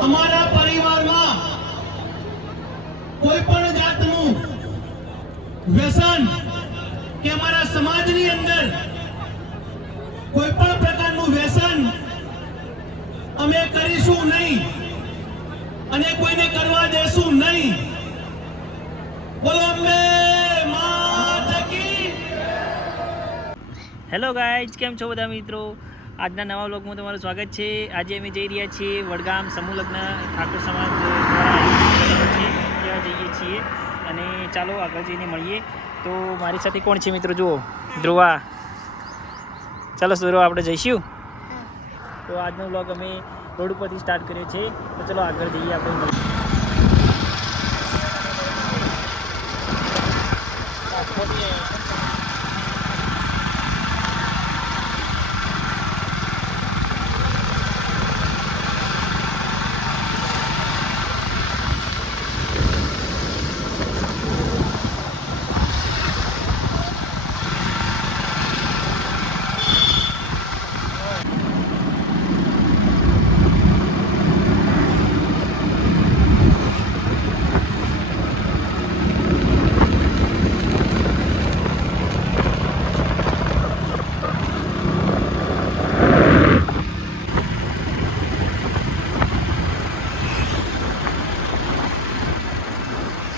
અમારા પરિવારમાં કોઈ પણ જાતનું વ્યસન કે અમારા સમાજની અંદર કોઈ પણ પ્રકારનું વ્યસન અમે કરીશું નહીં અને કોઈને કરવા દેશું નહીં. બોલો અંબે માતા કી. હેલો ગાઈઝ, કેમ છો બધા મિત્રો? આજના નવા વ્લોગમાં તમારું સ્વાગત છે. આજે અમે જઈ રહ્યા છીએ વડગામ સમૂહ લગ્ન ઠાકોર સમાજ દ્વારા ત્યાં જઈએ છીએ અને ચાલો આગળ જઈને મળીએ. તો મારી સાથે કોણ છે મિત્રો? જુઓ, ધ્રુવા. ચાલો ધ્રુવા, આપણે જઈશું. તો આજનો વ્લોગ અમે રોડ ઉપરથી સ્ટાર્ટ કર્યો છે. તો ચલો આગળ જઈએ, આપણે મળીએ.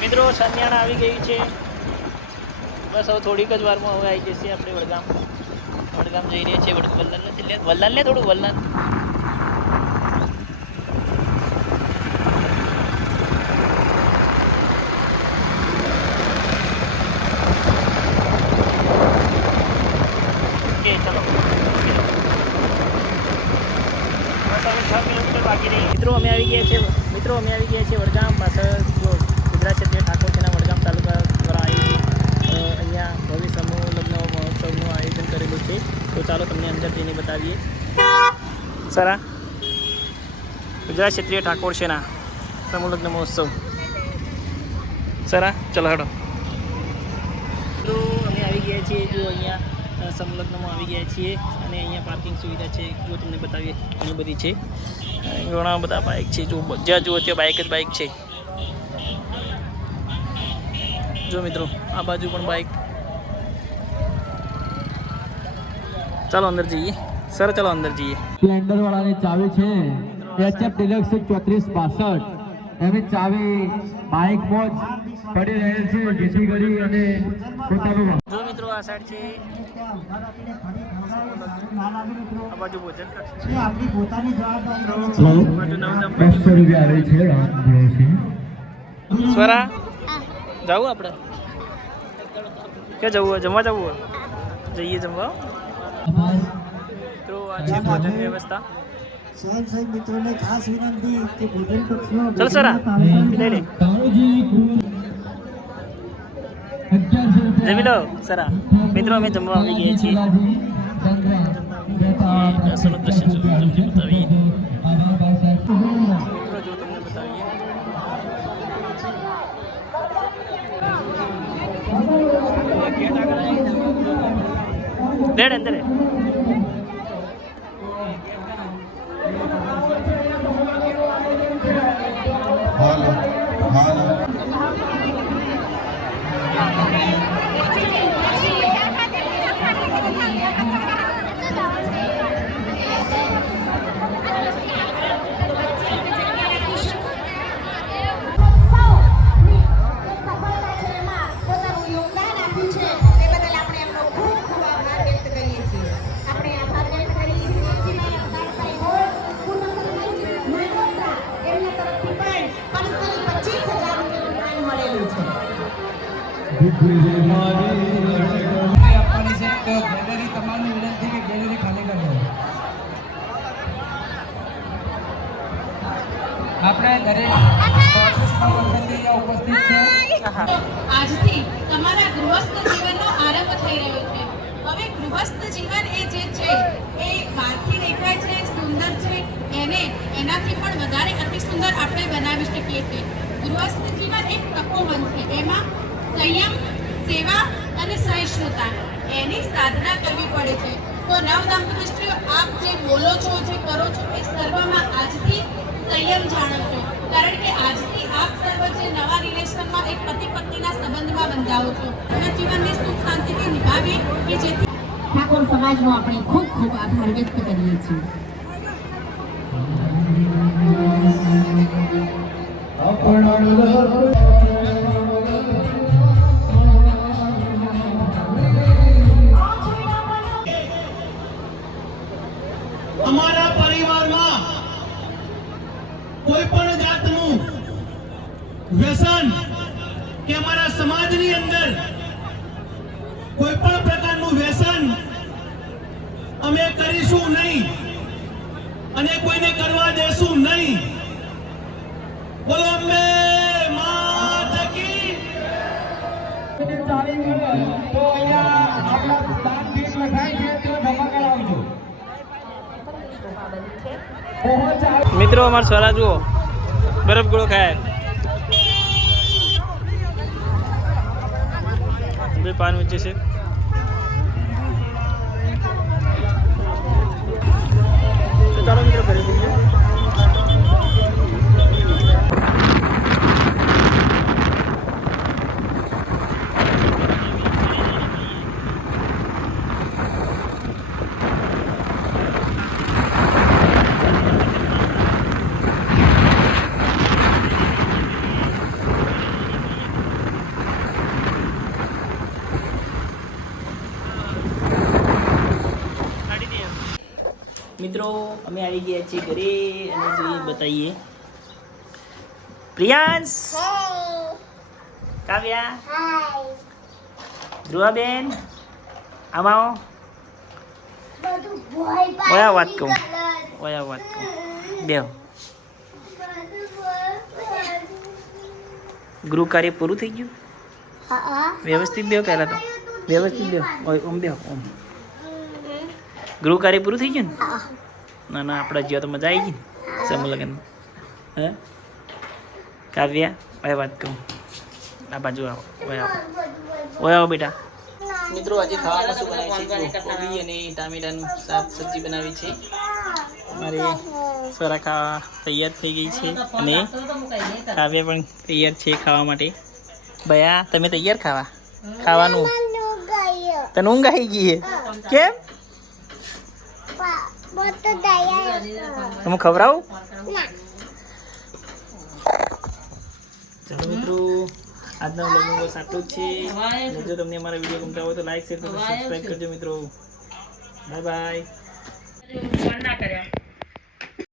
મિત્રો સન્યાણા આવી ગઈ છે. બસ હવે થોડીક જ વારમાં હવે આવી જશે. આપણે વડગામ જઈ રહ્યા છીએ. વલ્લાલ ને થોડું વલ્લાલ. ઓકે ચલો. બસ હવે 6 કિલોમીટર બાકી રહી. મિત્રો અમે આવી ગયા છીએ વડગામ. પાછળ જો ગુજરાત ક્ષત્રિય ઠાકોર તેના વડગામ તાલુકા દ્વારા અહીંયા ભવ્ય સમૂહ લગ્ન મહોત્સવનું આયોજન કરેલું છે. તો ચાલો તમને અંદર જઈને બતાવીએ. સરા ગુજરાત ક્ષત્રિય ઠાકોર સેના સમૂહ લગ્ન મહોત્સવ. સરા ચલો હેડો. તો અમે આવી ગયા છીએ. જો અહીંયા સમૂહ લગ્નમાં આવી ગયા છીએ અને અહીંયા પાર્કિંગ સુવિધા છે. જો તમને બતાવીએ, ઘણી બધી છે. ઘણા બધા બાઇક છે. જો જ્યાં જુઓ ત્યાં બાઇક જ બાઇક છે. જો મિત્રો, આ બાજુ પણ બાઇક. ચાલો અંદર જઈએ. સર ચાલો અંદર જઈએ. સ્પ્લેન્ડર વાળાની ચાવી છે HF ડિલક્સ 3462. એની ચાવી બાઇકમાં જ પડી રહેલ છે, જેથી કરી અને પોતાનું. જો મિત્રો, આ સાઈડ છે. આ બાજુ ભોજન છે. આપણી પોતાની સ્વરા જાવું આપણે? ક્યાં જવું હોય? જમવા જવું હોય? જઈએ જમવા. તો આ છે ભોજન વ્યવસ્થા. મિત્રોને ખાસ વિનંતી કે ભોજન કક્ષમાં ચલ સરા લઈ લે. જમી લો સરા. મિત્રો અમે જમવા આવી ગયા છીએ. દર્શનનું દ્રશ્ય તમને બતાવીએ. જો તમને બતાવીએ. બેડ અંદર આપવાની છે. તો ગેલેરી તમામને વિનંતી કે ગેલેરી ખાલી કરી દો. આપણે દરેક ઉપસ્થિત છે. આજથી તમારા ગૃહસ્થ જીવનનો આરંભ થઈ રહ્યો છે. હવે ગૃહસ્થ જીવન એ જે છે એ બહારથી દેખાય છે સુંદર છે, એને એનાથી પણ વધારે અતિ સુંદર આપણે બનાવી શકીએ છીએ. ગૃહસ્થ જીવન એક તપોવન છે. એમાં સંયમ, સેવા અને સહિષ્ણુતા એની સાધના કરવી પડે છે. તો નવ દંપતીઓ આપ જે બોલો છો, જે કરો છો, એ સર્વમાં આજથી સંયમ જાણો. સમાજનો આપણે ખૂબ ખૂબ આભાર વ્યક્ત કરીએ છીએ. અમારા પરિવારમાં કોઈ પણ જાતનું વ્યસન કે અમારા સમાજની અંદર કોઈ પણ પ્રકારનું વ્યસન અમે કરીશું નહીં અને કોઈને કરવા દેશું નહીં. બોલો અંબે માત કી. ચાલી મળે તો અહીંયા આપણા દાન ભીખ લખાય છે તે જમા કરાવજો. મિત્રો અમારા સ્વરા જુઓ બરફ ગોળો ખાય બે પાન વચ્ચે છે. તો ચાલો મિત્રો ઘરે જઈએ. મિત્રો અમે આવી ગયા છીએ ઘરે અને જોઈએ બતાવીએ. પ્રિયાંશ, કાવ્યા, ધ્રુવાબેન, આમાં ઓયા વાત કહું બે ગૃહ કાર્ય પૂરું થઈ ગયું. વ્યવસ્થિત બે પહેલા તો વ્યવસ્થિત બે ઓમ બે ઓમ ગૃહ કાર્ય પૂરું થઈ ગયું ને. ના ના આપણા જીવા તો મજા આવી ગઈ ને સમૂહ લગ્ન. હે કાવ્યા ભાઈ વાત કહું આ બાજુ આવો ઓય આવો બેટા. મિત્રો આજે ખાવામાં શું બનાવી છે? કોબી અને ટામેટાનું શાક સબ્જી બનાવી છે. મારે સ્વરા ખાવા તૈયાર થઈ ગઈ છે અને કાવ્યા પણ તૈયાર છે ખાવા માટે. ભયા તમે તૈયાર ખાવાનું? તને ઊંઘ આવી ગઈ છે કેમ? તમે ખવડાવું? ચાલો મિત્રો આજના વ્લોગમાં બસ આટલું જ છે. જો તમને અમારા વિડીયો ગમતા હોય તો લાઈક શેર સબસ્ક્રાઈબ કરજો મિત્રો. Bye bye.